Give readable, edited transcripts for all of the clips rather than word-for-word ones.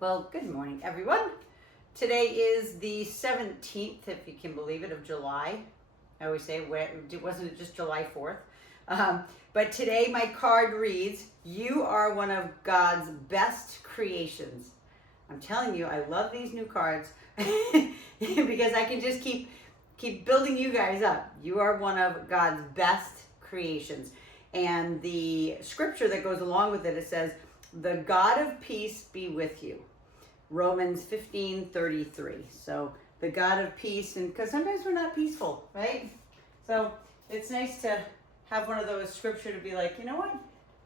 Well, good morning, everyone. Today is the 17th, if you can believe it, of July. I always say, wasn't it just July 4th? But today my card reads, you are one of God's best creations. I'm telling you, I love these new cards because I can just keep building you guys up. You are one of God's best creations. And the scripture that goes along with it, it says, the God of peace be with you. Romans 15:33. So the God of peace, and because sometimes we're not peaceful, right? So it's nice to have one of those scripture to be like, you know what?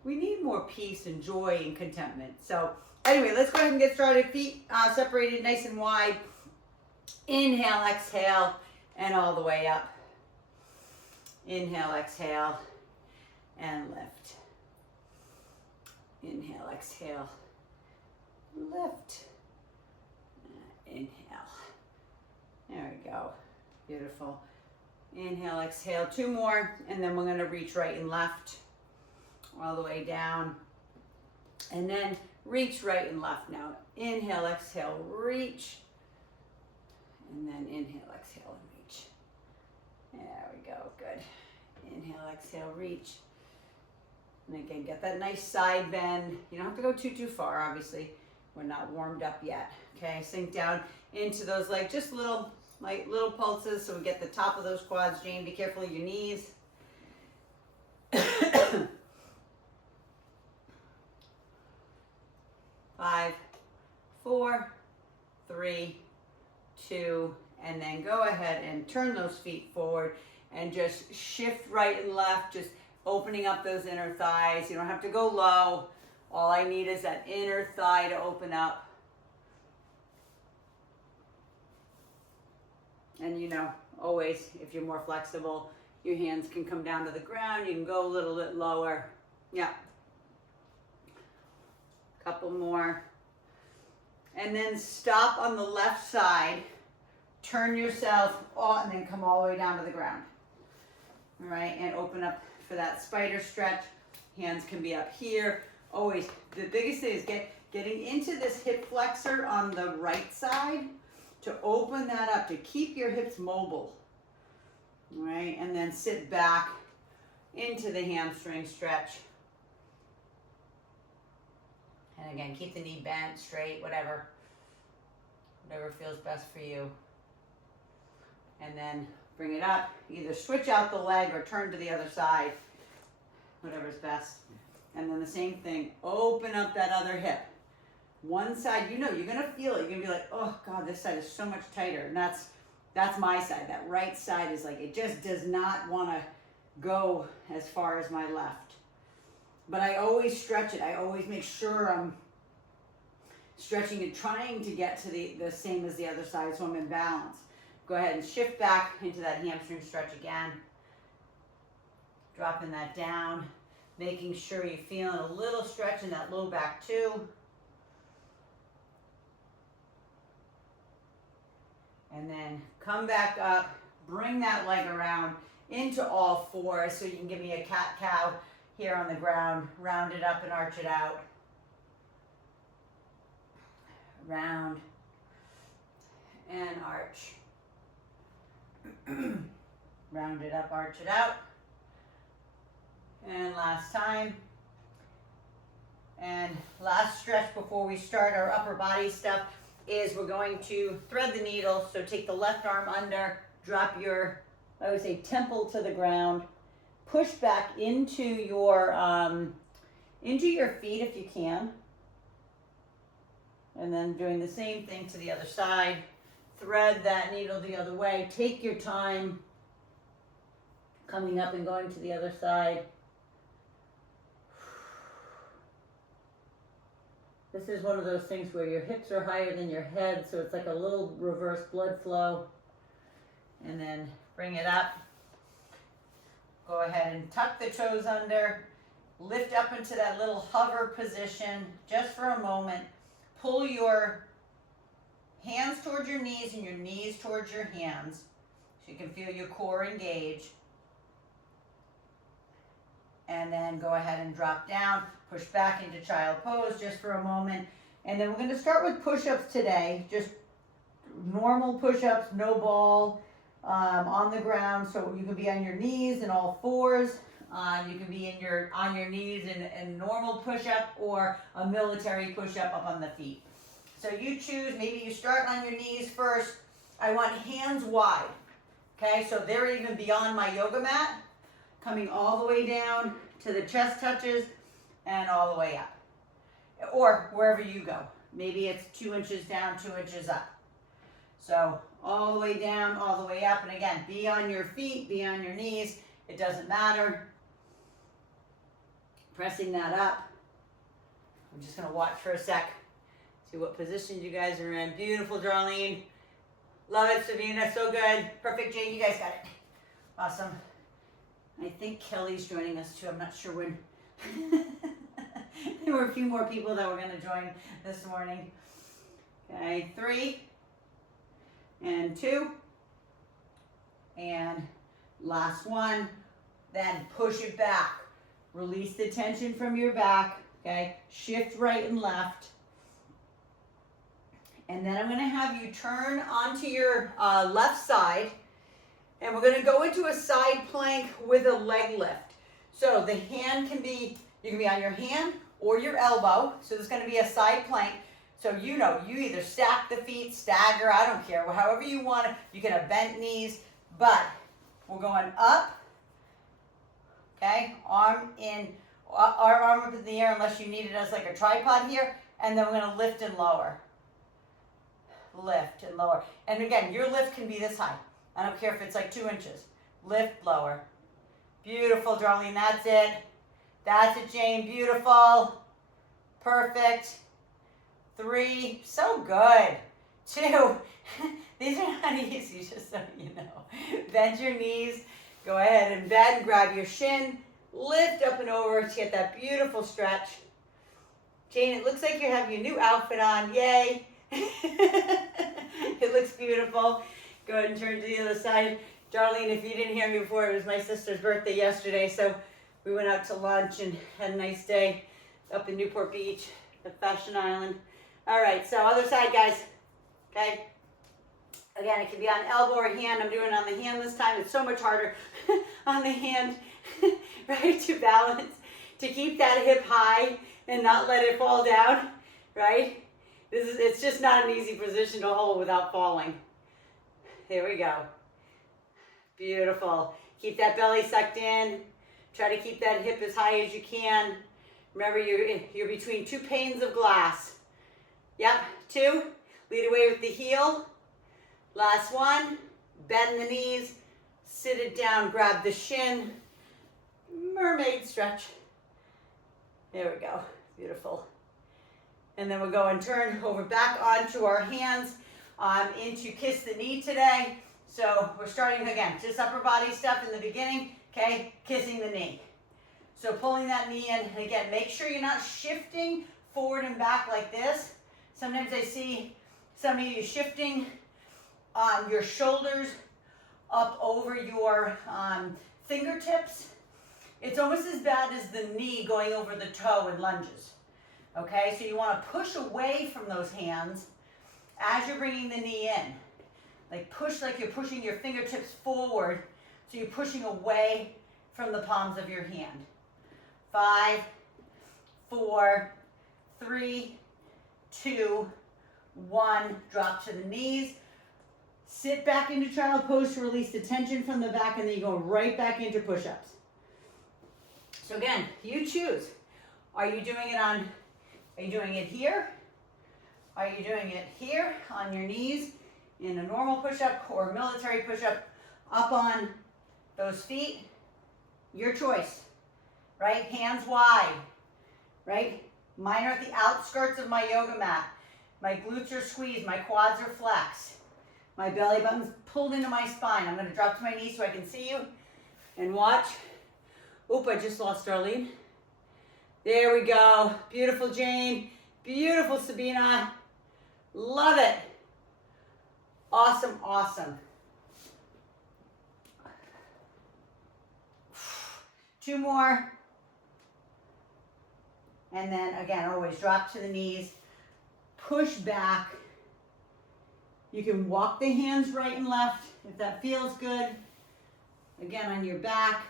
We need more peace and joy and contentment. So anyway, let's go ahead and get started. Feet separated nice and wide. Inhale, exhale, and all the way up. Inhale, exhale, and lift. Inhale, exhale, lift. Inhale. There we go. Beautiful. Inhale, exhale. Two more, and then we're going to reach right and left all the way down. And then reach right and left now. Inhale, exhale, reach. And then inhale, exhale, and reach. There we go. Good. Inhale, exhale, reach. And again, get that nice side bend. You don't have to go too far, obviously. We're not warmed up yet. Okay, sink down into those like just little pulses so we get the top of those quads. Jane, be careful of your knees. 5, 4, 3, 2, and then go ahead and turn those feet forward and just shift right and left, just opening up those inner thighs. You don't have to go low. All I need is that inner thigh to open up. And you know, always, if you're more flexible, your hands can come down to the ground. You can go a little bit lower. Yeah. Couple more. And then stop on the left side. Turn yourself and then come all the way down to the ground. All right, and open up for that spider stretch. Hands can be up here. Always, the biggest thing is getting into this hip flexor on the right side to open that up, to keep your hips mobile. All right, and then sit back into the hamstring stretch. And again, keep the knee bent, straight, whatever feels best for you. And then bring it up. Either switch out the leg or turn to the other side, whatever's best. And then the same thing, open up that other hip. One side, you know, you're gonna feel it. You're gonna be like, oh God, this side is so much tighter. And that's my side. That right side is like, it just does not wanna go as far as my left. But I always stretch it. I always make sure I'm stretching and trying to get to the same as the other side so I'm in balance. Go ahead and shift back into that hamstring stretch again. Dropping that down. Making sure you're feeling a little stretch in that low back too. And then come back up, bring that leg around into all fours so you can give me a cat-cow here on the ground. Round it up and arch it out. Round and arch. Round it up, arch it out. And last time. And last stretch before we start our upper body stuff is we're going to thread the needle. So take the left arm under, drop your, I would say, temple to the ground. Push back into your feet if you can. And then doing the same thing to the other side. Thread that needle the other way. Take your time coming up and going to the other side. This is one of those things where your hips are higher than your head, so it's like a little reverse blood flow. And then bring it up. Go ahead and tuck the toes under. Lift up into that little hover position just for a moment. Pull your hands towards your knees and your knees towards your hands so you can feel your core engage. And then go ahead and drop down, push back into child pose just for a moment. And then we're going to start with push-ups today, just normal push-ups, no ball, on the ground. So you can be on your knees and all fours. You can be on your knees in normal push-up or a military push-up up on the feet. So you choose, maybe you start on your knees first. I want hands wide, okay? So they're even beyond my yoga mat, coming all the way down to the chest touches and all the way up. Or wherever you go. Maybe it's 2 inches down, 2 inches up. So all the way down, all the way up. And again, be on your feet, be on your knees. It doesn't matter. Pressing that up. I'm just going to watch for a sec. See what positions you guys are in. Beautiful, Darlene. Love it, Savina. So good. Perfect, Jane. You guys got it. Awesome. I think Kelly's joining us too. I'm not sure when. There were a few more people that were going to join this morning. Okay, 3 and 2 and last one. Then push it back. Release the tension from your back. Okay, shift right and left. And then I'm going to have you turn onto your left side, and we're going to go into a side plank with a leg lift. So the hand can be, you can be on your hand or your elbow. So there's going to be a side plank. So you either stack the feet, stagger, I don't care, however you want it. You can have bent knees, but we're going up, okay? Arm up in the air unless you need it as like a tripod here. And then we're going to lift and lower. Lift and lower. And again, your lift can be this high. I don't care if it's like 2 inches. Lift, lower. Beautiful, Darlene. That's it. That's it, Jane. Beautiful. Perfect. 3. So good. 2. These are not easy, just so you know. Bend your knees. Go ahead and bend. Grab your shin. Lift up and over to get that beautiful stretch. Jane, it looks like you have your new outfit on. Yay. It looks beautiful. Go ahead and turn to the other side. Darlene, if you didn't hear me before, it was my sister's birthday yesterday, so we went out to lunch and had a nice day up in Newport Beach, the Fashion Island. All right, so other side, guys. Okay. Again, it can be on elbow or hand. I'm doing it on the hand this time. It's so much harder on the hand, right, to balance, to keep that hip high and not let it fall down, right? It's just not an easy position to hold without falling. Here we go. Beautiful. Keep that belly sucked in. Try to keep that hip as high as you can. Remember, you're between 2 panes of glass. Yep, 2. Lead away with the heel. Last one. Bend the knees. Sit it down. Grab the shin. Mermaid stretch. There we go. Beautiful. And then we'll go and turn over back onto our hands into kiss the knee today. So we're starting again, just upper body stuff in the beginning, okay? Kissing the knee. So pulling that knee in, and again, make sure you're not shifting forward and back like this. Sometimes I see some of you shifting your shoulders up over your fingertips. It's almost as bad as the knee going over the toe in lunges. Okay, so you want to push away from those hands as you're bringing the knee in. Like push like you're pushing your fingertips forward, so you're pushing away from the palms of your hand. 5, 4, 3, 2, 1. Drop to the knees. Sit back into child pose to release the tension from the back, and then you go right back into push-ups. So again, you choose. Are you doing it here? Are you doing it here on your knees in a normal push-up or a military push-up up on those feet? Your choice, right? Hands wide, right? Mine are at the outskirts of my yoga mat. My glutes are squeezed, my quads are flexed. My belly button's pulled into my spine. I'm going to drop to my knees so I can see you and watch. Oop, I just lost Darlene. There we go. Beautiful, Jane. Beautiful, Sabina. Love it. Awesome, awesome. 2 more. And then again, always drop to the knees. push back. You can walk the hands right and left if that feels good. Again, on your back.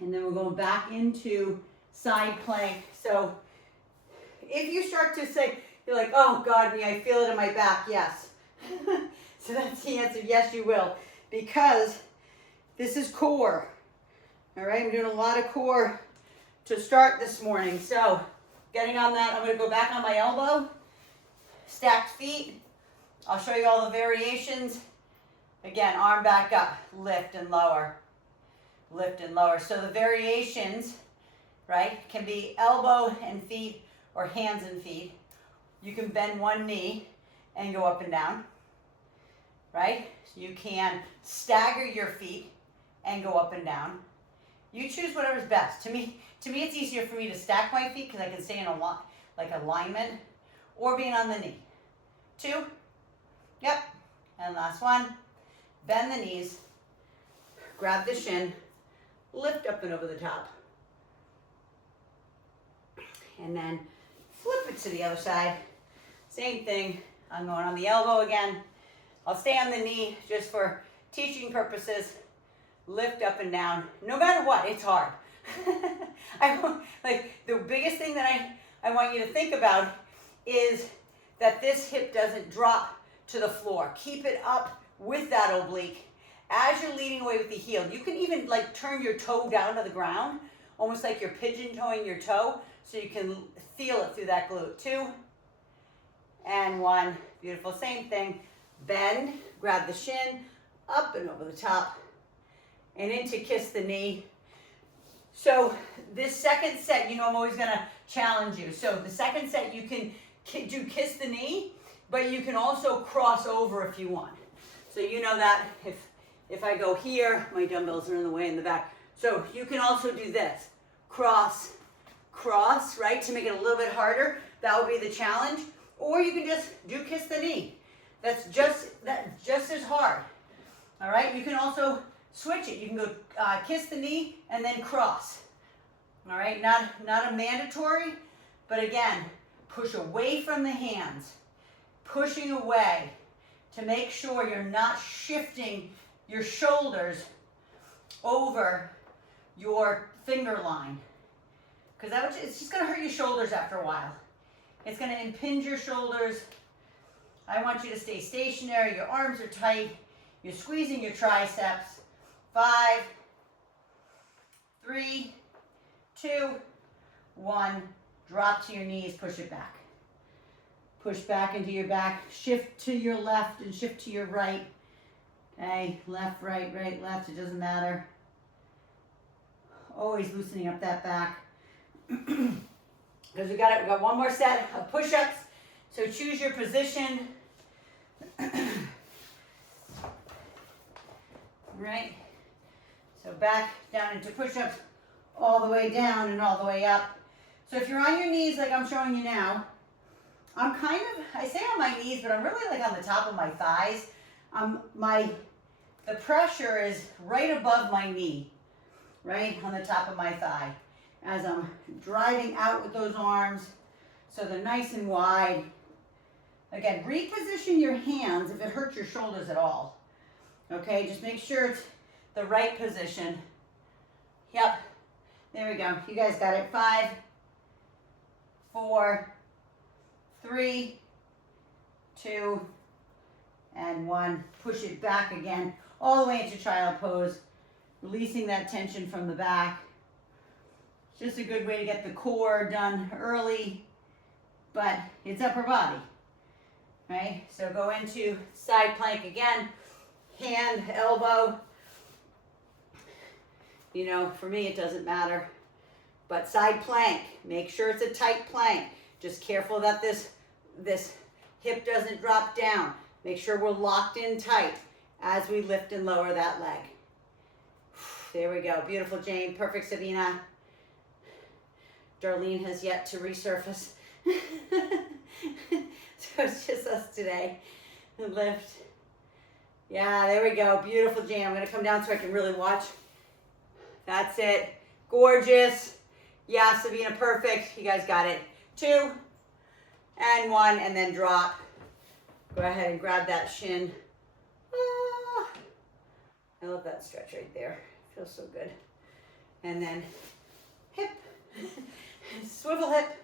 And then we're going back into side plank. So if you start to say, you're like, oh God, I feel it in my back, yes. So that's the answer, yes you will. Because this is core. All right, I'm doing a lot of core to start this morning. So getting on that, I'm gonna go back on my elbow, stacked feet. I'll show you all the variations. Again, arm back up, lift and lower, lift and lower. So the variations, right, can be elbow and feet or hands and feet. You can bend one knee and go up and down, right? You can stagger your feet and go up and down. You choose whatever's best. To me, it's easier for me to stack my feet because I can stay in alignment, or being on the knee. 2, yep, and last one. Bend the knees, grab the shin, lift up and over the top, and then flip it to the other side. Same thing. I'm going on the elbow again. I'll stay on the knee just for teaching purposes. Lift up and down. No matter what, it's hard. The biggest thing that I want you to think about is that this hip doesn't drop to the floor. Keep it up with that oblique as you're leading away with the heel. You can even turn your toe down to the ground, almost like you're pigeon toeing your toe, so you can feel it through that glute. 2 and 1. Beautiful. Same thing. Bend, grab the shin, up and over the top, and into kiss the knee. So this second set, I'm always going to challenge you. So the second set, you can do kiss the knee, but you can also cross over if you want. So you know that if I go here, my dumbbells are in the way in the back. So you can also do this. Cross, cross, right? To make it a little bit harder, that would be the challenge. Or you can just do kiss the knee. That's just as hard. All right? You can also switch it. You can go kiss the knee and then cross. All right? Not a mandatory, but again, push away from the hands. Pushing away to make sure you're not shifting your shoulders over your finger line. Because it's just going to hurt your shoulders after a while. It's going to impinge your shoulders. I want you to stay stationary. Your arms are tight. You're squeezing your triceps. 5, 3, 2, 1. Drop to your knees. Push it back. Push back into your back. Shift to your left and shift to your right. Okay, left, right, left. It doesn't matter. Always loosening up that back. Because we got one more set of push-ups. So choose your position. Right. So back down into push-ups, all the way down and all the way up. So if you're on your knees like I'm showing you now, I say on my knees, but I'm really on the top of my thighs. The pressure is right above my knee, right on the top of my thigh. As I'm driving out with those arms, so they're nice and wide. Again, reposition your hands if it hurts your shoulders at all. Okay, just make sure it's the right position. Yep, there we go. You guys got it. 5, 4, 3, 2, and 1. Push it back again, all the way into child pose, releasing that tension from the back. Just a good way to get the core done early, but it's upper body, right? So go into side plank again, hand, elbow. For me it doesn't matter, but side plank, make sure it's a tight plank. Just careful that this hip doesn't drop down. Make sure we're locked in tight as we lift and lower that leg. There we go. Beautiful, Jane. Perfect, Sabina. Darlene has yet to resurface. So it's just us today. And lift. Yeah, there we go. Beautiful, Jane. I'm going to come down so I can really watch. That's it. Gorgeous. Yeah, Sabina, perfect. You guys got it. 2, and 1, and then drop. Go ahead and grab that shin. Ah, I love that stretch right there. Feels so good. And then hip, swivel hip.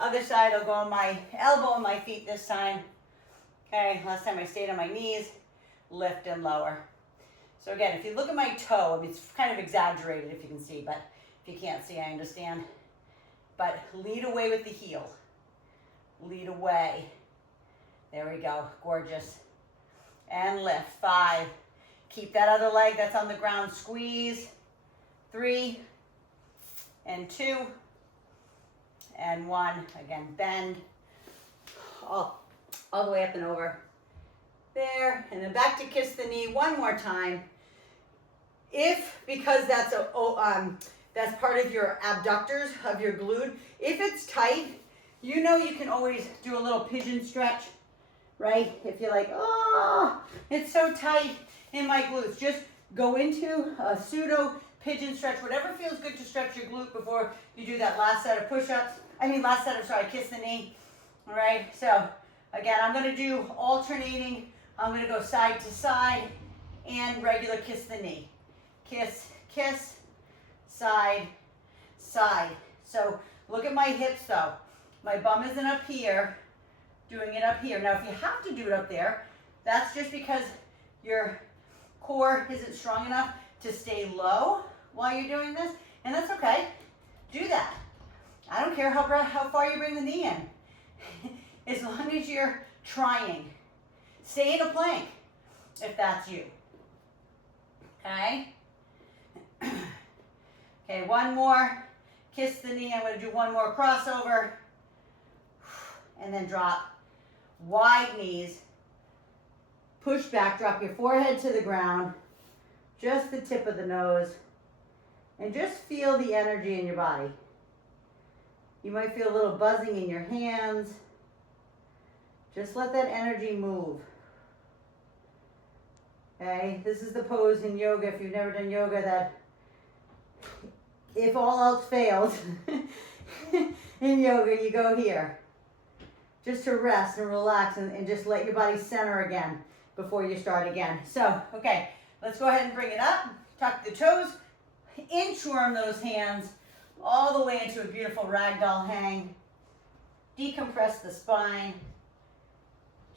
Other side, I'll go on my elbow and my feet this time. Okay, last time I stayed on my knees, lift and lower. So again, if you look at my toe, I mean, it's kind of exaggerated if you can see, but if you can't see, I understand. But lead away with the heel. Lead away. There we go, gorgeous. And lift, 5. Keep that other leg that's on the ground, squeeze. 3, and 2, and 1. Again, bend. All the way up and over. There, and then back to kiss the knee one more time. If, because that's that's part of your abductors of your glute, if it's tight, you know you can always do a little pigeon stretch, right? If you're like, oh, it's so tight in my glutes, just go into a pseudo pigeon stretch, whatever feels good to stretch your glute before you do that last set of push-ups. Kiss the knee. All right, so again, I'm gonna do alternating. I'm gonna go side to side and regular kiss the knee. Kiss, kiss, side, side. So look at my hips though. My bum isn't up here, doing it up here. Now if you have to do it up there, that's just because your core isn't strong enough to stay low while you're doing this, and that's okay. Do that. I don't care how far you bring the knee in. As long as you're trying. Stay in a plank if that's you. Okay? Okay, one more. Kiss the knee. I'm going to do one more crossover. And then drop. Wide knees. Push back. Drop your forehead to the ground. Just the tip of the nose. And just feel the energy in your body. You might feel a little buzzing in your hands. Just let that energy move. Okay, this is the pose in yoga, if you've never done yoga, that if all else fails in yoga, you go here. Just to rest and relax and just let your body center again before you start again. So, okay, let's go ahead and bring it up. Tuck the toes, inchworm those hands all the way into a beautiful ragdoll hang. Decompress the spine.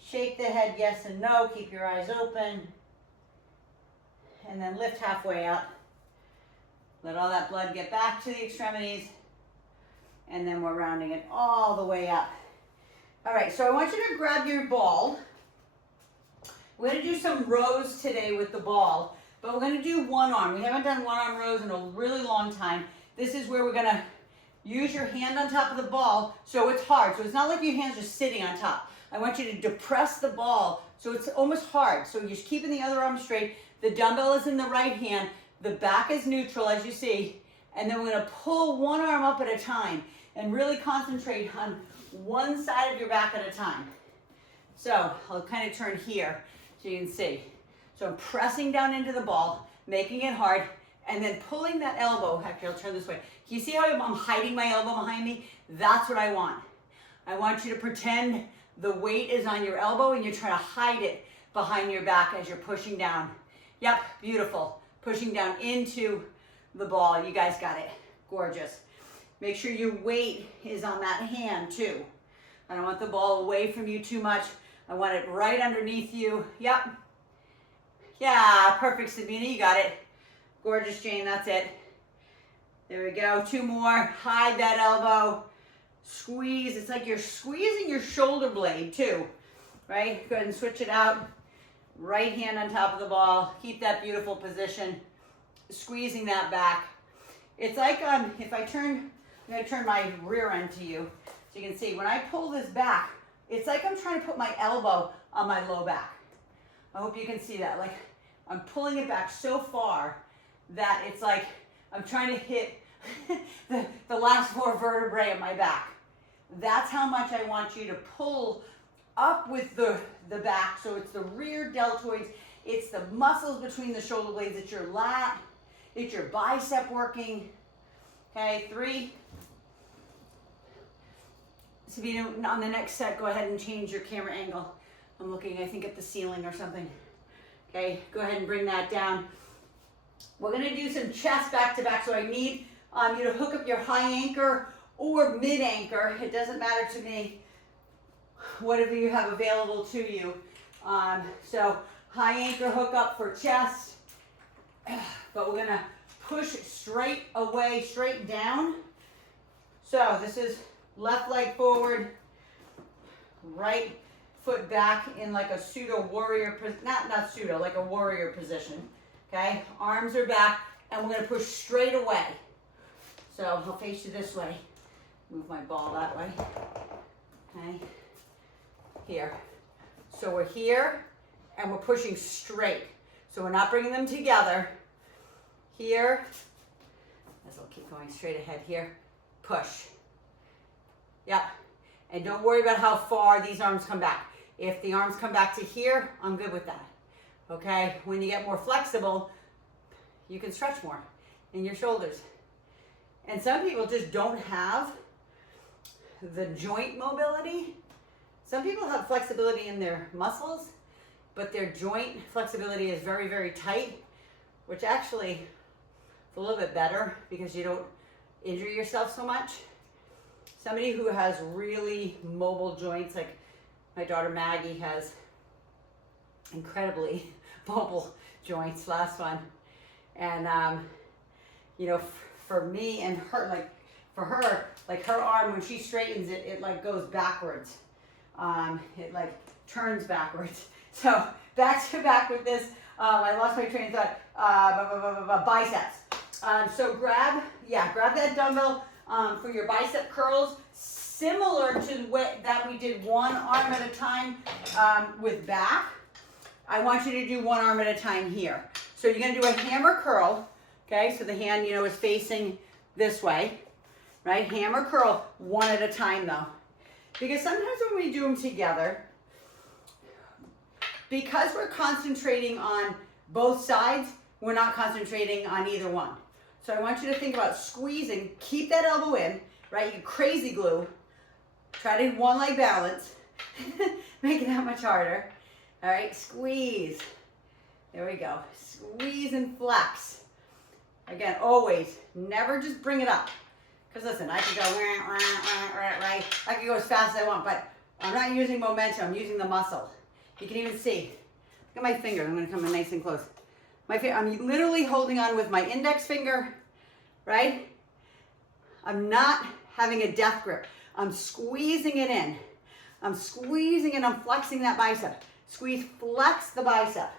Shake the head yes and no. Keep your eyes open. And then lift halfway up. Let all that blood get back to the extremities. And then we're rounding it all the way up. All right, so I want you to grab your ball. We're going to do some rows today with the ball, but we're going to do one arm. We haven't done one arm rows in a really long time. This is where we're going to use your hand on top of the ball so it's hard. So it's not like your hand's just sitting on top. I want you to depress the ball so it's almost hard. So you're just keeping the other arm straight. The dumbbell is in the right hand. The back is neutral, as you see. And then we're going to pull one arm up at a time and really concentrate on one side of your back at a time. So I'll kind of turn here so you can see. So I'm pressing down into the ball, making it hard, and then pulling that elbow. Actually, I'll turn this way. Can you see how I'm hiding my elbow behind me? That's what I want. I want you to pretend the weight is on your elbow and you're trying to hide it behind your back as you're pushing down. Yep, beautiful. Pushing down into the ball. You guys got it. Gorgeous. Make sure your weight is on that hand too. I don't want the ball away from you too much. I want it right underneath you. Yep. Yeah, perfect, Sabina. You got it. Gorgeous, Jane. That's it. There we go. 2 more. Hide that elbow. Squeeze. It's like you're squeezing your shoulder blade too, right? Go ahead and switch it out. Right hand on top of the ball. Keep that beautiful position. Squeezing that back. It's like if I turn, I'm going to turn my rear end to you so you can see. When I pull this back, it's like I'm trying to put my elbow on my low back. I hope you can see that. Like I'm pulling it back so far that it's like I'm trying to hit the last 4 vertebrae of my back. That's how much I want you to pull up with the back. So it's the rear deltoids. It's the muscles between the shoulder blades. It's your lat. It's your bicep working. Okay, 3. So if you don't, on the next set, go ahead and change your camera angle. I'm looking, I think, at the ceiling or something. Okay, go ahead and bring that down. We're gonna do some chest back to back, so I need you to hook up your high anchor or mid anchor. It doesn't matter to me, whatever you have available to you. So high anchor hook up for chest, but we're gonna push straight away, straight down. So this is left leg forward, right foot back in like a pseudo warrior, not pseudo, like a warrior position. Okay, arms are back, and we're gonna push straight away. So I'll face you this way. Move my ball that way. Okay, here. So we're here, and we're pushing straight. So we're not bringing them together. Here, as I'll keep going straight ahead here, push. Yep, and don't worry about how far these arms come back. If the arms come back to here, I'm good with that. Okay, when you get more flexible, you can stretch more in your shoulders. And some people just don't have the joint mobility. Some people have flexibility in their muscles, but their joint flexibility is very, very tight, which actually is a little bit better because you don't injure yourself so much. Somebody who has really mobile joints, like my daughter Maggie has incredibly mobile joints, last one. And, you know, for me and her, like for her, like her arm, when she straightens it, it like goes backwards. It like turns backwards. So back to back with this. I lost my train of thought. Biceps. So grab that dumbbell for your bicep curls, similar to the way that we did one arm at a time with back. I want you to do one arm at a time here. So you're gonna do a hammer curl, okay? So the hand, you know, is facing this way, right? Hammer curl, one at a time though. Because sometimes when we do them together, because we're concentrating on both sides, we're not concentrating on either one. So I want you to think about squeezing, keep that elbow in, right? You crazy glue. Try to one leg balance. Make it that much harder. All right, squeeze. There we go. Squeeze and flex. Again, always, never just bring it up. Because listen, I could go, right? I could go as fast as I want, but I'm not using momentum, I'm using the muscle. You can even see. Look at my finger. I'm going to come in nice and close. I'm literally holding on with my index finger, right? I'm not having a death grip. I'm squeezing it in. I'm squeezing and I'm flexing that bicep. Squeeze, flex the bicep.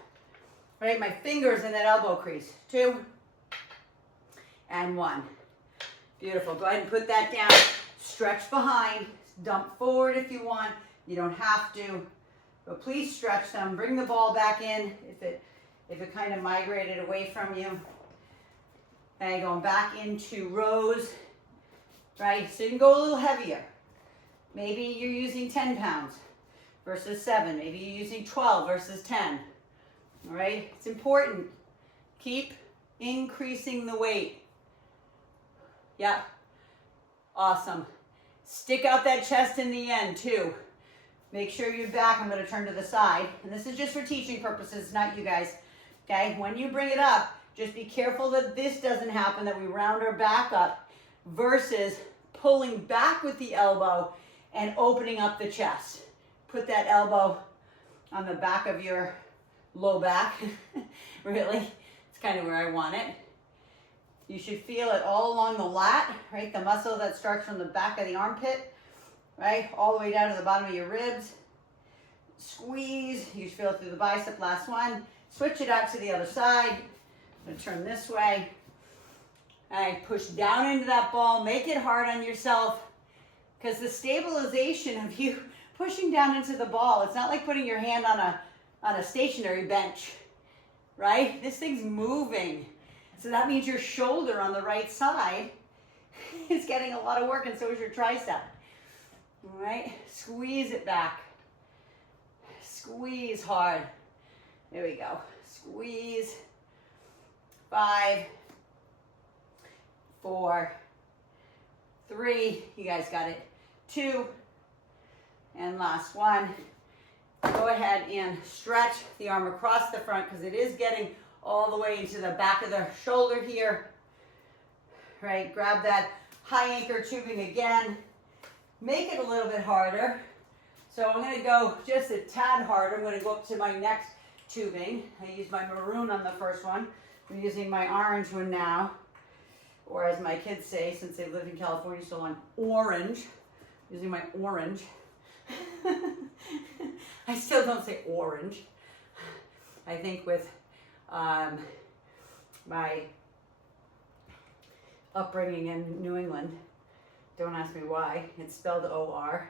Right? My fingers in that elbow crease. 2 and 1. Beautiful. Go ahead and put that down. Stretch behind. Dump forward if you want. You don't have to. But please stretch them. Bring the ball back in if it kind of migrated away from you. Okay, going back into rows. Right? So you can go a little heavier. Maybe you're using 10 pounds versus 7. Maybe you're using 12 versus 10. All right? It's important. Keep increasing the weight. Yeah. Awesome. Stick out that chest in the end too. Make sure you're back. I'm going to turn to the side. And this is just for teaching purposes, not you guys. Okay? When you bring it up, just be careful that this doesn't happen, that we round our back up versus pulling back with the elbow and opening up the chest. Put that elbow on the back of your low back. Really, it's kind of where I want it. You should feel it all along the lat, right? The muscle that starts from the back of the armpit, right? All the way down to the bottom of your ribs. Squeeze, you should feel it through the bicep, last one. Switch it out to the other side. I'm gonna turn this way. All right, push down into that ball, make it hard on yourself, because the stabilization of you pushing down into the ball, it's not like putting your hand on a stationary bench, right? This thing's moving. So that means your shoulder on the right side is getting a lot of work, and so is your tricep. All right, squeeze it back. Squeeze hard. There we go. Squeeze. 5, 4, 3, you guys got it. 2, And last one. Go ahead and stretch the arm across the front because it is getting all the way into the back of the shoulder here. Right, grab that high anchor tubing again. Make it a little bit harder. So I'm going to go just a tad harder. I'm going to go up to my next tubing. I used my maroon on the first one. I'm using my orange one now. Or as my kids say, since they live in California, still on orange. Using my orange. I still don't say orange. I think with my upbringing in New England, don't ask me why, it's spelled O-R,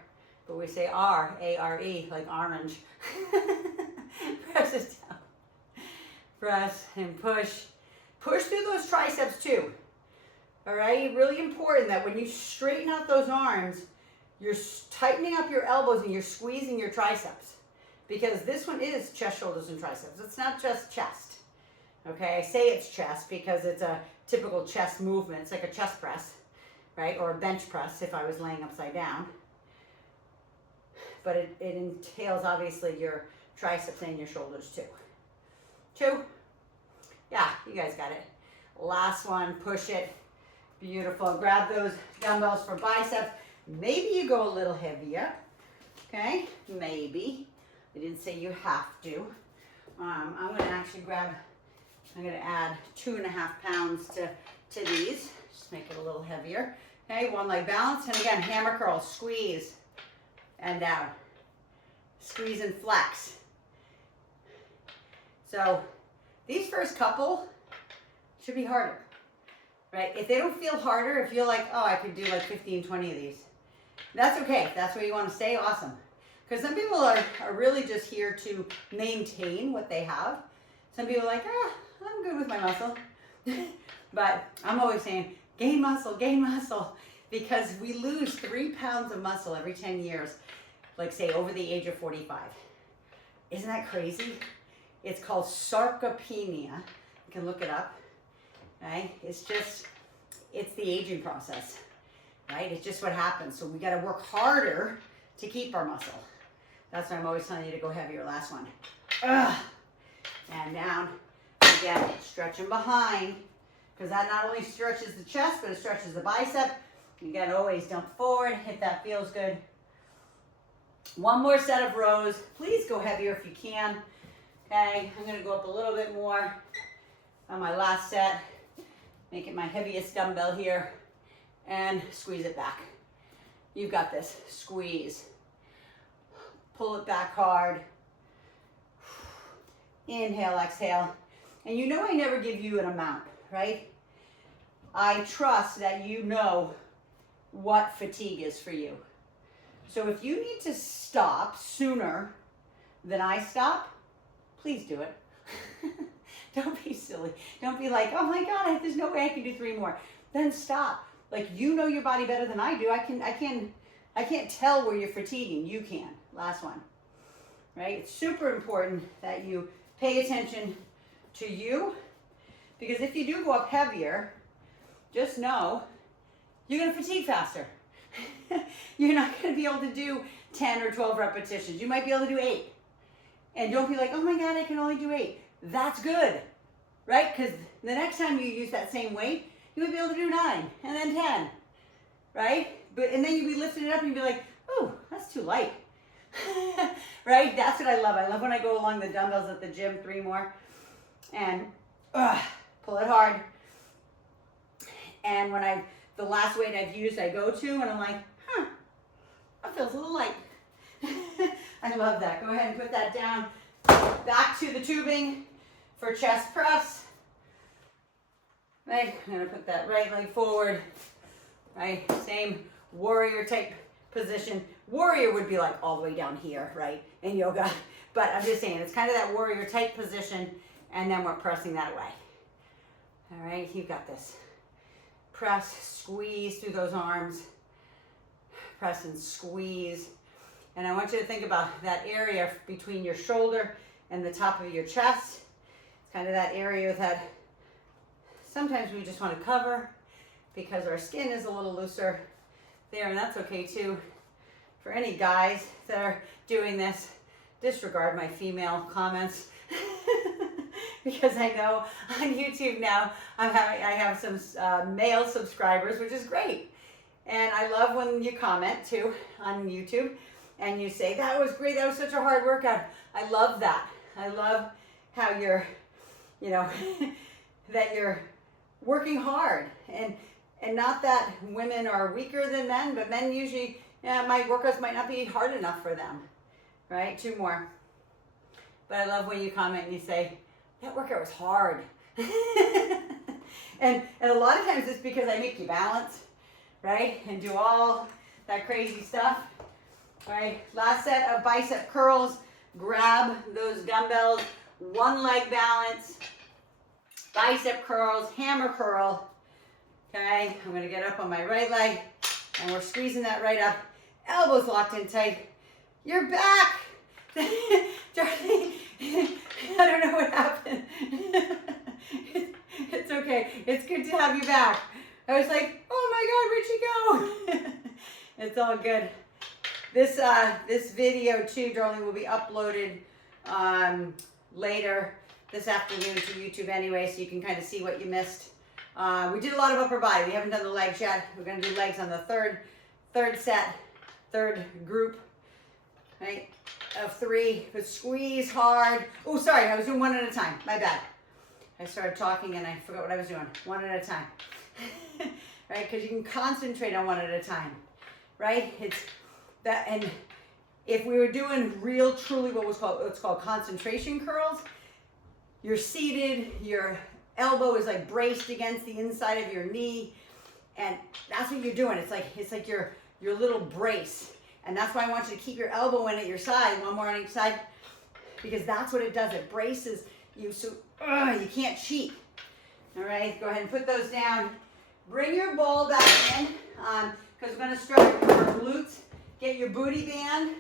but we say R, A-R-E, like orange. Press it down. Press and push. Push through those triceps too. All right, really important that when you straighten out those arms, you're tightening up your elbows and you're squeezing your triceps. Because this one is chest, shoulders, and triceps. It's not just chest. Okay, I say it's chest because it's a typical chest movement. It's like a chest press, right? Or a bench press if I was laying upside down. But it entails obviously your triceps and your shoulders too. 2. Yeah, you guys got it. Last one, push it. Beautiful. Grab those dumbbells for biceps. Maybe you go a little heavier. Okay, maybe. I didn't say you have to. I'm going to actually I'm going to add 2.5 pounds to these. Just make it a little heavier. Okay, one leg balance. And again, hammer curl, squeeze and down. Squeeze and flex. So these first couple should be harder, right? If they don't feel harder, if you're like, oh, I could do like 15, 20 of these, that's okay. If that's where you want to stay, awesome. Because some people are really just here to maintain what they have. Some people are like, I'm good with my muscle. But I'm always saying, gain muscle, because we lose 3 pounds of muscle every 10 years, like say over the age of 45. Isn't that crazy? It's called sarcopenia. You can look it up, right? It's the aging process, right? It's just what happens. So we got to work harder to keep our muscle. That's why I'm always telling you to go heavier. Last one. And down. Again, stretching behind, because that not only stretches the chest, but it stretches the bicep. You got to always dump forward if that feels good. One more set of rows. Please go heavier if you can. Okay, I'm going to go up a little bit more on my last set. Make it my heaviest dumbbell here. And squeeze it back. You've got this. Squeeze. Pull it back hard. Inhale, exhale. And you know I never give you an amount, right? I trust that you know what fatigue is for you. So if you need to stop sooner than I stop, please do it. Don't be silly. Don't be like, oh my God, there's no way I can do 3 more. Then stop. Like, you know your body better than I do. I can't tell where you're fatiguing. You can. Last one. Right? It's super important that you pay attention to you, because if you do go up heavier, just know you're going to fatigue faster. You're not going to be able to do 10 or 12 repetitions. You might be able to do 8. And don't be like, oh my God, I can only do 8. That's good, right? Because the next time you use that same weight, you would be able to do 9 and then 10, right? And then you'd be lifting it up and you'd be like, oh, that's too light, right? That's what I love. I love when I go along the dumbbells at the gym, 3 more, and pull it hard. And when the last weight I've used, I go to, and I'm like, that feels a little light. I love that. Go ahead and put that down. Back to the tubing for chest press. Right, I'm gonna put that right leg forward. Right, same warrior type position. Warrior would be like all the way down here, right, in yoga. But I'm just saying, it's kind of that warrior type position, and then we're pressing that away. All right, you've got this. Press, squeeze through those arms. Press and squeeze. And I want you to think about that area between your shoulder and the top of your chest. It's kind of that area that sometimes we just want to cover because our skin is a little looser there, and that's okay too. for any guys that are doing this, disregard my female comments. Because I know on YouTube now I have some male subscribers, which is great. And I love when you comment too on YouTube and you say, that was great, that was such a hard workout. I love that. I love how you're, you know, that you're working hard. And not that women are weaker than men, but men usually, my workouts might not be hard enough for them, right? 2 more. But I love when you comment and you say, that workout was hard. and a lot of times it's because I make you balance, right? And do all that crazy stuff, right? Last set of bicep curls. Grab those dumbbells, 1 leg balance, bicep curls, hammer curl. Okay, I'm gonna get up on my right leg and we're squeezing that right up. Elbows locked in tight. You're back. Darling, I don't know what happened. It's okay. It's good to have you back. I was like, oh my God, where'd she go? It's all good. This video too, darling, will be uploaded later this afternoon to YouTube anyway, so you can kind of see what you missed. We did a lot of upper body. We haven't done the legs yet. We're going to do legs on the third set, third group, right, of 3. But squeeze hard. Oh, sorry, I was doing 1 at a time. My bad. I started talking and I forgot what I was doing. 1 at a time. Right, because you can concentrate on 1 at a time, right? It's that, and if we were doing real, truly what's called concentration curls, you're seated, your elbow is like braced against the inside of your knee, and that's what you're doing. It's like your little brace, and that's why I want you to keep your elbow in at your side, 1 more on each side, because that's what it does. It braces you so you can't cheat. All right, go ahead and put those down. Bring your ball back in, because we're going to start with our glutes. Get your booty band.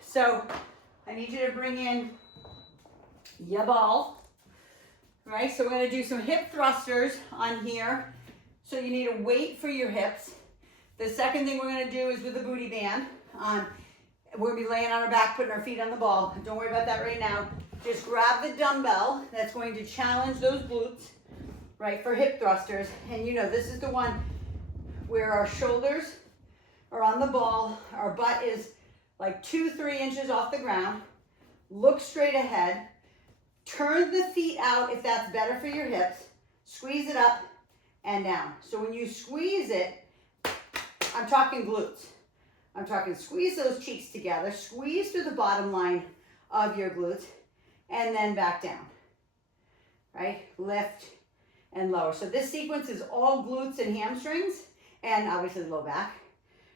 So I need you to bring in your ball. Right, so we're going to do some hip thrusters on here. So you need a weight for your hips. The second thing we're going to do is with the booty band. We're going to be laying on our back, putting our feet on the ball. Don't worry about that right now. Just grab the dumbbell that's going to challenge those glutes, right, for hip thrusters. And you know, this is the one where our shoulders are on the ball. Our butt is like 2-3 inches off the ground. Look straight ahead. Turn the feet out if that's better for your hips. Squeeze it up and down. So when you squeeze it, I'm talking glutes. I'm talking squeeze those cheeks together. Squeeze through the bottom line of your glutes and then back down. Right? Lift and lower. So this sequence is all glutes and hamstrings and obviously low back.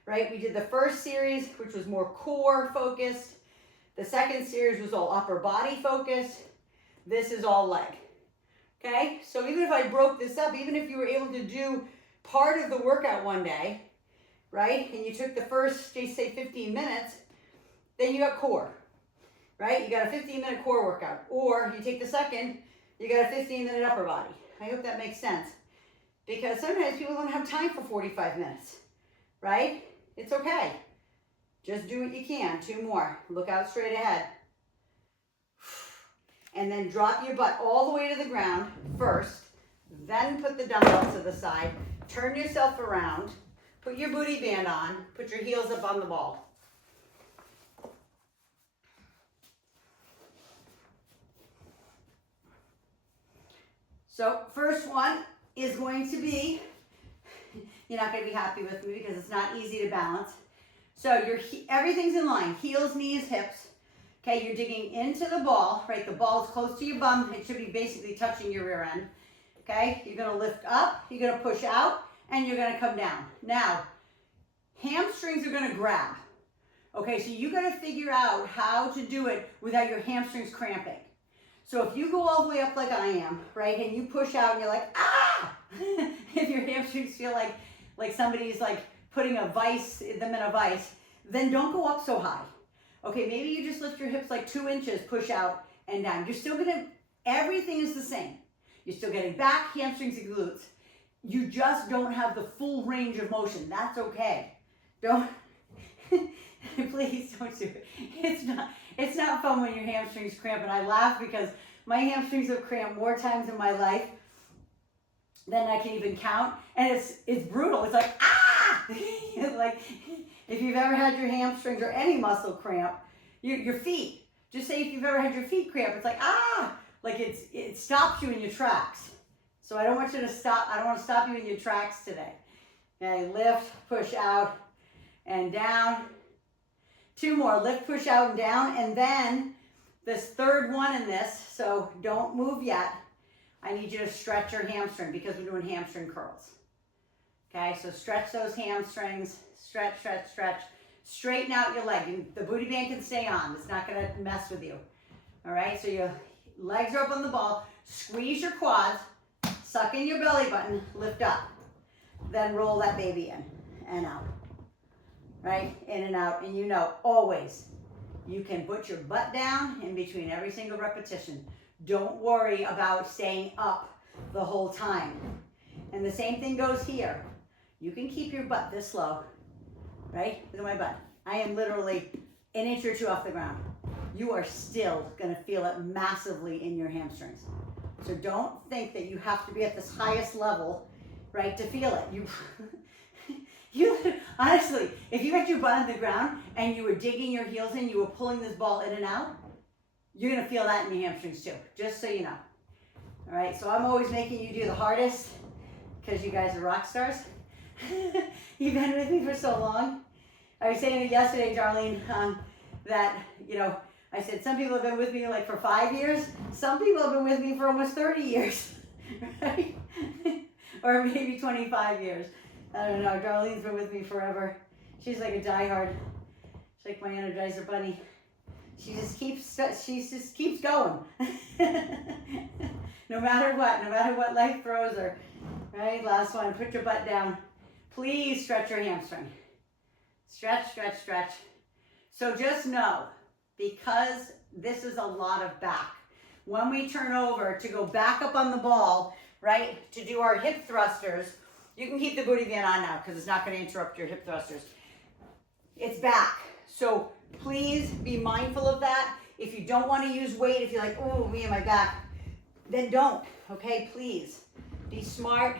Right? We did the first series, which was more core focused. The second series was all upper body focused. This is all leg. Okay? So even if I broke this up, even if you were able to do part of the workout one day, right? And you took the first, say 15 minutes, then you got core. Right? You got a 15-minute core workout. Or you take the second, you got a 15-minute upper body. I hope that makes sense. Because sometimes people don't have time for 45 minutes. Right? It's okay. Just do what you can. 2 more. Look out straight ahead. And then drop your butt all the way to the ground first. Then put the dumbbell to the side. Turn yourself around. Put your booty band on. Put your heels up on the ball. So first one is going to be, you're not going to be happy with me because it's not easy to balance. So everything's in line. Heels, knees, hips. Okay, you're digging into the ball, right? The ball's close to your bum. It should be basically touching your rear end. Okay, you're going to lift up, you're going to push out, and you're going to come down. Now, hamstrings are going to grab. Okay, so you got to figure out how to do it without your hamstrings cramping. So if you go all the way up like I am, right, and you push out and you're like, ah! If your hamstrings feel like somebody's like putting them in a vice, then don't go up so high. Okay, maybe you just lift your hips like 2 inches, push out and down. You're still gonna, everything is the same. You're still getting back, hamstrings, and glutes. You just don't have the full range of motion. That's okay. Please don't do it. It's not fun when your hamstrings cramp, and I laugh because my hamstrings have cramped more times in my life than I can even count, and it's brutal. It's like, ah! Like, if you've ever had your hamstrings or any muscle cramp, your feet, just say if you've ever had your feet cramp, it's like, ah! Like it stops you in your tracks. So I don't want you to stop, I don't want to stop you in your tracks today. Okay, lift, push out, and down. 2 more, lift, push out, and down, and then this third one in this, so don't move yet. I need you to stretch your hamstring because we're doing hamstring curls. Okay, so stretch those hamstrings, stretch, stretch, stretch. Straighten out your leg. The booty band can stay on. It's not going to mess with you. All right, so your legs are up on the ball. Squeeze your quads, suck in your belly button, lift up. Then roll that baby in and out. Right, in and out. And you know, always, you can put your butt down in between every single repetition. Don't worry about staying up the whole time. And the same thing goes here. You can keep your butt this low, right? Look at my butt. I am literally an inch or 2 off the ground. You are still gonna feel it massively in your hamstrings. So don't think that you have to be at this highest level, right, to feel it. You honestly, if you had your butt on the ground and you were digging your heels in, you were pulling this ball in and out, you're gonna feel that in your hamstrings too, just so you know. All right, so I'm always making you do the hardest because you guys are rock stars. You've been with me for so long. I was saying it yesterday, Darlene, that, you know, I said some people have been with me like for 5 years. Some people have been with me for almost 30 years, right? Or maybe 25 years. I don't know. Darlene's been with me forever. She's like a diehard. She's like my Energizer bunny. She just keeps going. No matter what life throws her. Right? Last one. Put your butt down. Please stretch your hamstring. Stretch, stretch, stretch. So just know, because this is a lot of back, when we turn over to go back up on the ball, right, to do our hip thrusters, you can keep the booty band on now because it's not going to interrupt your hip thrusters. It's back. So please be mindful of that. If you don't want to use weight, if you're like, oh, me and my back, then don't, okay? Please be smart.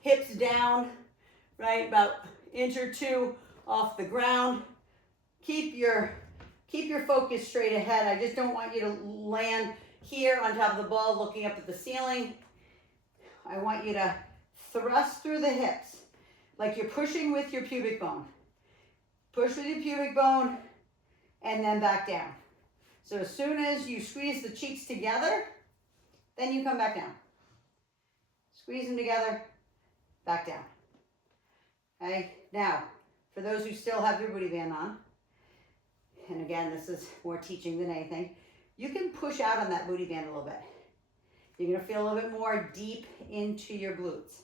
Hips down, right, about 1 or 2 inches off the ground. Keep your focus straight ahead. I just don't want you to land here on top of the ball looking up at the ceiling. I want you to thrust through the hips like you're pushing with your pubic bone. Push with your pubic bone and then back down. So as soon as you squeeze the cheeks together, then you come back down. Squeeze them together, back down. Okay, now for those who still have your booty band on, and again, this is more teaching than anything, you can push out on that booty band a little bit. You're gonna feel a little bit more deep into your glutes,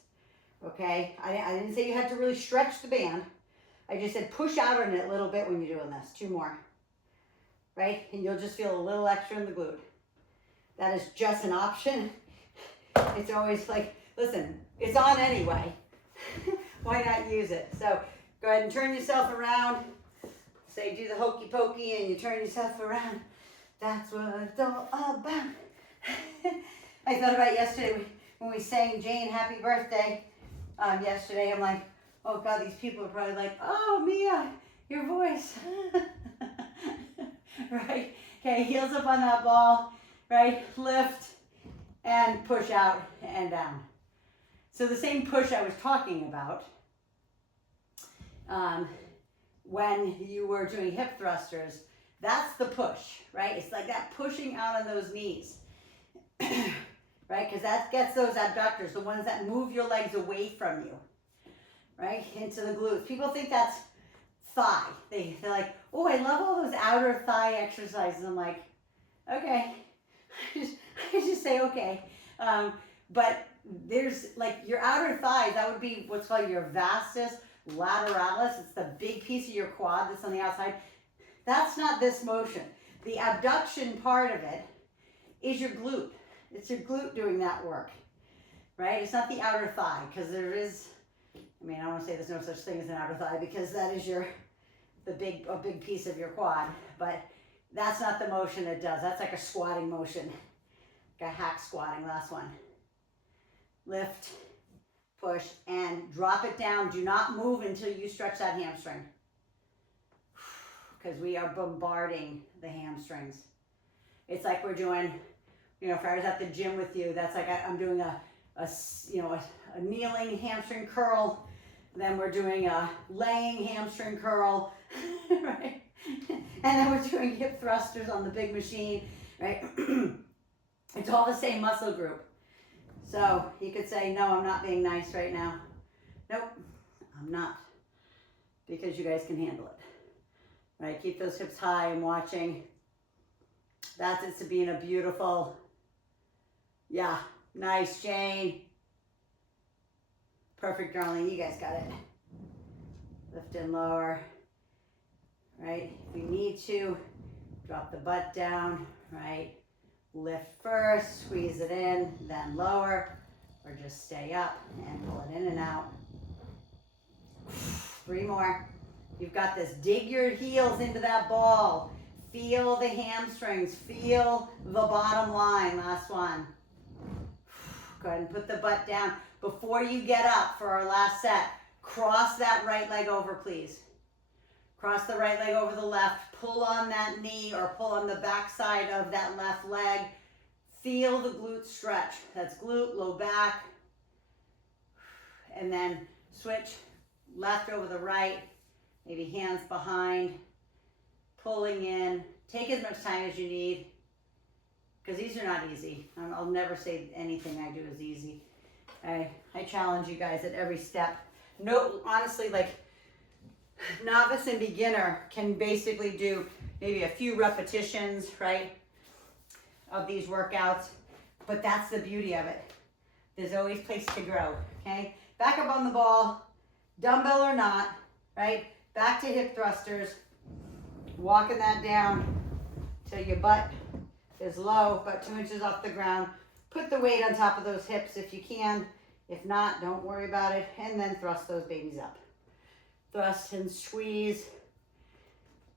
okay? I didn't say you had to really stretch the band. I just said push out on it a little bit when you're doing this. 2 more, right? And you'll just feel a little extra in the glute. That is just an option. It's always like, listen, it's on anyway. Why not use it? So go ahead and turn yourself around. Say do the hokey pokey and you turn yourself around. That's what it's all about. I thought about yesterday when we sang Jane Happy Birthday. Yesterday I'm like, oh God, these people are probably like, oh Mia, your voice. Right? Okay, heels up on that ball, right? Lift and push out and down. So the same push I was talking about when you were doing hip thrusters, that's the push, right? It's like that pushing out on those knees, right? Because that gets those abductors, the ones that move your legs away from you, right? Into the glutes. People think that's thigh. They're like, oh, I love all those outer thigh exercises. I'm like, okay. I just say okay. But there's like your outer thigh, that would be what's called your vastus lateralis. It's the big piece of your quad that's on the outside. That's not this motion. The abduction part of it is your glute. It's your glute doing that work, right? It's not the outer thigh, because there is, I mean, I want to say there's no such thing as an outer thigh, because that is a big piece of your quad, but that's not the motion it does. That's like a squatting motion, like a hack squatting. Last one. Lift, push, and drop it down. Do not move until you stretch that hamstring, because we are bombarding the hamstrings. It's like we're doing, if I was at the gym with you, that's like I'm doing a kneeling hamstring curl. Then we're doing a laying hamstring curl, right? And then we're doing hip thrusters on the big machine, right? It's all the same muscle group. So you could say, no, I'm not being nice right now. Nope, I'm not, because you guys can handle it, right? Keep those hips high and watching. That's it, Sabina, beautiful. Yeah, nice, Jane. Perfect, Darlene, you guys got it. Lift and lower, right? If you need to, drop the butt down, right? Lift first, squeeze it in, then lower, or just stay up and pull it in and out. 3 more. You've got this. Dig your heels into that ball. Feel the hamstrings. Feel the bottom line. Last one. Go ahead and put the butt down. Before you get up for our last set, cross that right leg over, please. Cross the right leg over the left. Pull on that knee or pull on the back side of that left leg. Feel the glute stretch. That's glute, low back. And then switch left over the right. Maybe hands behind. Pulling in. Take as much time as you need, because these are not easy. I'll never say anything I do is easy. I challenge you guys at every step. No, honestly, like novice and beginner can basically do maybe a few repetitions, right, of these workouts, but that's the beauty of it. There's always place to grow, okay? Back up on the ball, dumbbell or not, right? Back to hip thrusters, walking that down till your butt is low, about 2 inches off the ground. Put the weight on top of those hips if you can. If not, don't worry about it. And then thrust those babies up. Thrust and squeeze,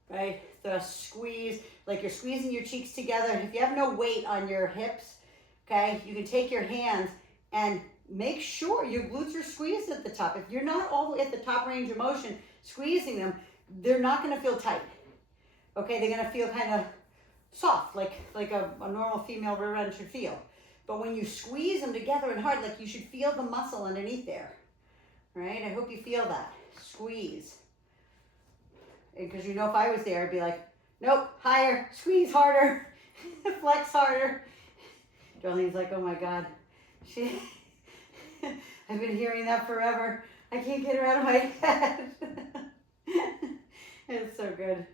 right? Thrust, squeeze, like you're squeezing your cheeks together. If you have no weight on your hips, okay, you can take your hands and make sure your glutes are squeezed at the top. If you're not all the way at the top range of motion, squeezing them, they're not gonna feel tight. Okay, they're gonna feel kind of soft, like a normal female rear end should feel. But when you squeeze them together and hard, like you should feel the muscle underneath there, right? I hope you feel that. Squeeze. Because if I was there, I'd be like, nope, higher, squeeze harder, flex harder. Darlene's like, oh my God. I've been hearing that forever. I can't get her out of my head. It's so good.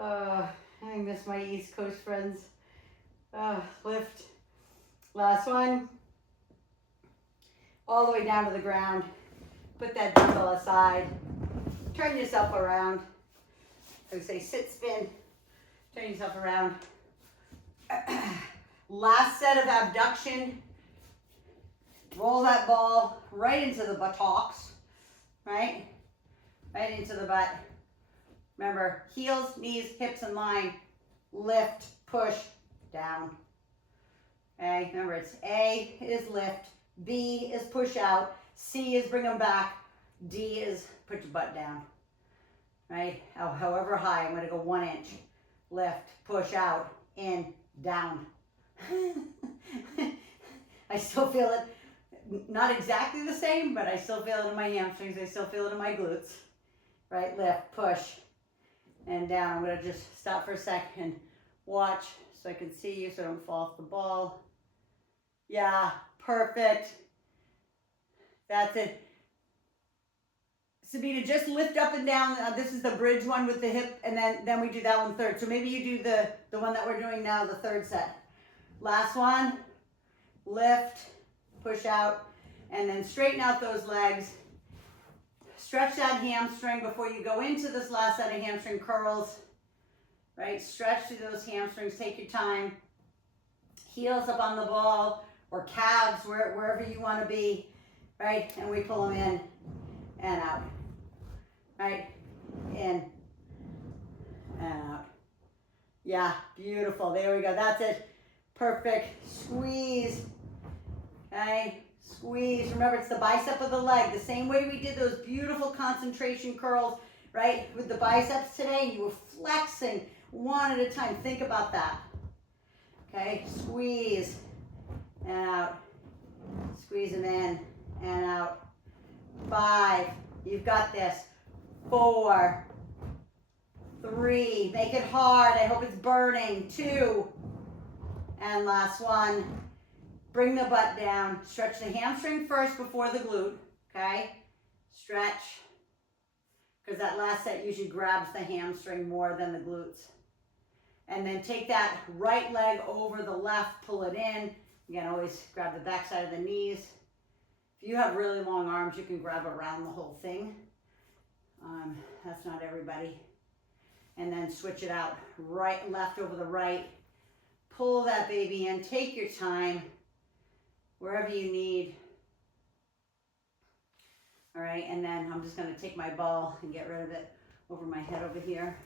I miss my East Coast friends. Lift. Last one. All the way down to the ground. Put that dumbbell aside. Turn yourself around. I would say sit, spin. Turn yourself around. Last set of abduction. Roll that ball right into the buttocks. Right? Right into the butt. Remember, heels, knees, hips in line. Lift, push, down. Okay, remember it's A is lift, B is push out, C is bring them back, D is put your butt down. Right? However high, I'm going to go 1 inch. Lift, push out, in, down. I still feel it, not exactly the same, but I still feel it in my hamstrings. I still feel it in my glutes. Right? Lift, push, and down. I'm going to just stop for a second, watch so I can see you so I don't fall off the ball. Yeah, perfect. That's it. Sabina, just lift up and down. This is the bridge one with the hip, and then we do that one third. So maybe you do the one that we're doing now, the third set. Last one, lift, push out, and then straighten out those legs. Stretch that hamstring before you go into this last set of hamstring curls. Right, stretch through those hamstrings, take your time. Heels up on the ball, or calves, wherever you want to be, right? And we pull them in and out, right? In, Yeah, beautiful. There we go. That's it. Perfect. Squeeze. Okay, squeeze. Remember, it's the bicep of the leg. The same way we did those beautiful concentration curls, right? With the biceps today, you were flexing one at a time. Think about that. Okay, squeeze and out. Squeeze them in and out. 5. You've got this. 4. 3. Make it hard. I hope it's burning. 2. And last one. Bring the butt down. Stretch the hamstring first before the glute. Okay? Stretch. Because that last set usually grabs the hamstring more than the glutes. And then take that right leg over the left. Pull it in. Again, always grab the back side of the knees. If you have really long arms, you can grab around the whole thing. That's not everybody. And then switch it out. Right and left over the right. Pull that baby in. Take your time. Wherever you need. All right, and then I'm just going to take my ball and get rid of it over my head over here.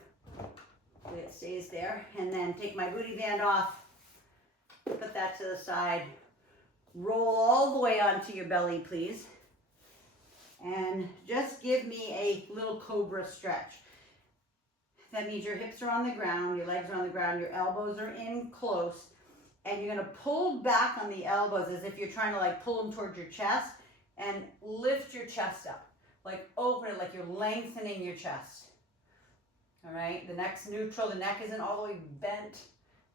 So it stays there. And then take my booty band off. Put that to the side. Roll all the way onto your belly, please. And just give me a little cobra stretch. That means your hips are on the ground, your legs are on the ground, your elbows are in close. And you're going to pull back on the elbows as if you're trying to like pull them towards your chest and lift your chest up. Like open it, like you're lengthening your chest. All right, the next neutral, the neck isn't all the way bent.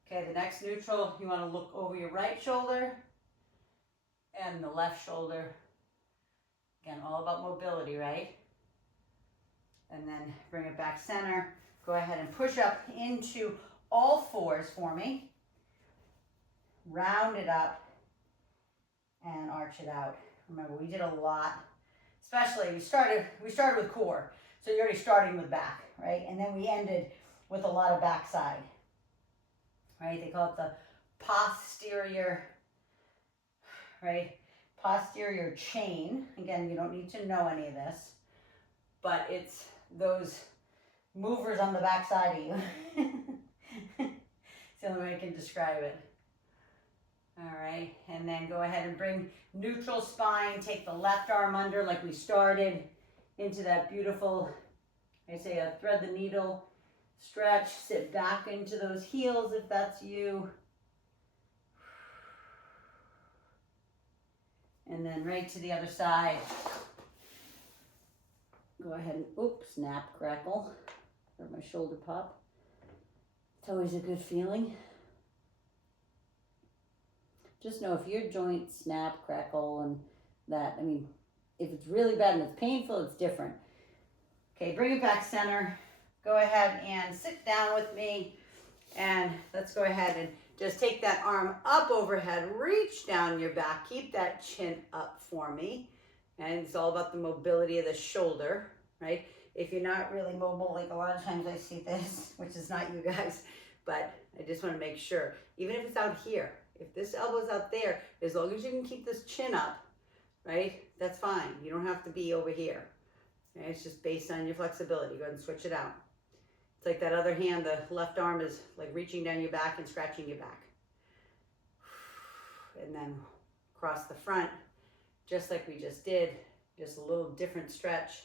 Okay, the next neutral, you want to look over your right shoulder and the left shoulder. Again, all about mobility, right? And then bring it back center. Go ahead and push up into all fours for me. Round it up and arch it out. Remember, we did a lot, especially we started with core. So you're already starting with back, right? And then we ended with a lot of backside, right? They call it the posterior, right? Posterior chain. Again, you don't need to know any of this, but it's those movers on the backside of you. It's the only way I can describe it. All right, and then go ahead and bring neutral spine. Take the left arm under like we started into that beautiful, I say a thread the needle stretch. Sit back into those heels if that's you. And then right to the other side. Go ahead and, oops, snap, crackle. Or my shoulder pop. It's always a good feeling. Just know if your joints snap, crackle, and that, I mean, if it's really bad and it's painful, it's different. Okay, bring it back center. Go ahead and sit down with me. And let's go ahead and just take that arm up overhead. Reach down your back. Keep that chin up for me. And it's all about the mobility of the shoulder, right? If you're not really mobile, like a lot of times I see this, which is not you guys, but I just want to make sure, even if it's out here, if this elbow's out there, as long as you can keep this chin up, right, that's fine. You don't have to be over here. Okay? It's just based on your flexibility. Go ahead and switch it out. It's like that other hand, the left arm is like reaching down your back and scratching your back. And then across the front, just like we just did, just a little different stretch.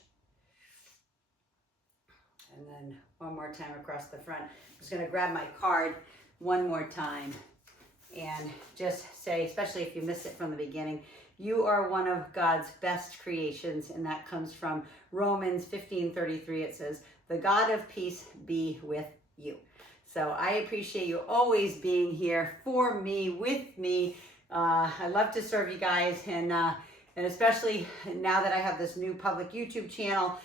And then one more time across the front. I'm just going to grab my card one more time and just say, especially if you missed it from the beginning, you are one of God's best creations, and that comes from Romans 15:33. It says, "The God of peace be with you." So I appreciate you always being here for me, with me. I love to serve you guys, and especially now that I have this new public YouTube channel,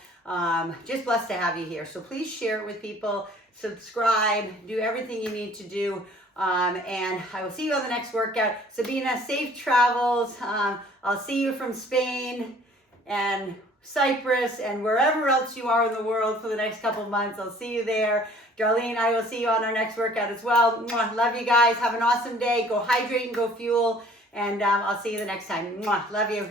just blessed to have you here. So please share it with people, subscribe, do everything you need to do. And I will see you on the next workout. Sabina, safe travels. I'll see you from Spain and Cyprus and wherever else you are in the world for the next couple of months. I'll see you there. Darlene, I will see you on our next workout as well. Mwah. Love you guys. Have an awesome day. Go hydrate and go fuel. And I'll see you the next time. Mwah. Love you.